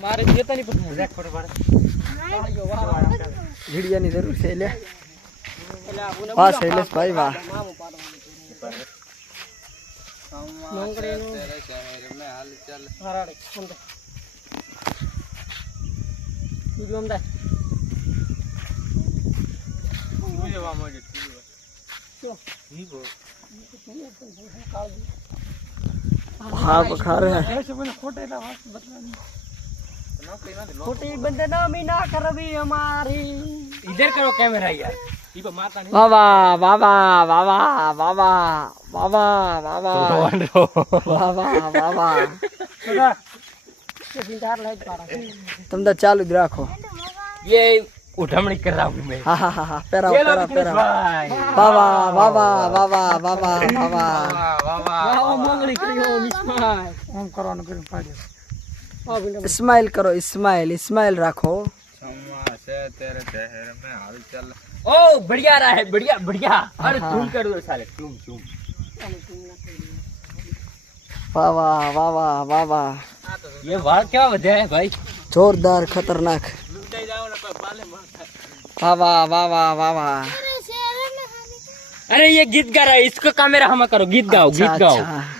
મારે જતા નહીં પણ રેક ફોટો પાડે ઘીડિયાની જરૂર છે એટલે વાહ શૈલેષ ભાઈ વાહ ભાગ વખાર હે ખોટે ખોટી બંદનામી ના કરવી અમારી ઇધર કરો કેમેરા યાર વાવા વાવા વાવા વાવા વાવા વાવા વાવા વાવા તમે તો ચાલુ જ રાખો યે ઉઠમણી કરાવું મેં હા હા હા પેરાવ પેરાવ પેરાવ વાવા વાવા વાવા વાવા વાવા વાવા વાવા મોંગણી કર્યો મિસ્માય ઓમ કરવાનું કર્યું પાડ્યો स्माइल करो स्माइल स्माइल रखो तेरे चेहरे में हलचल ओ बढ़िया रहा है बढ़िया बढ़िया। अरे हाँ, हाँ। झूम कर दो साले झूम झूम वाह वाह वाह वाह वाह वाह। ये वाह क्या वजह है भाई? जोरदार खतरनाक। वाह वाह वाह वाह वाह वाह। अरे ये गीत गा रहा है इसको कैमरा हम करो गीत गाओ गीत अच्छा, गाओ। अच्छा।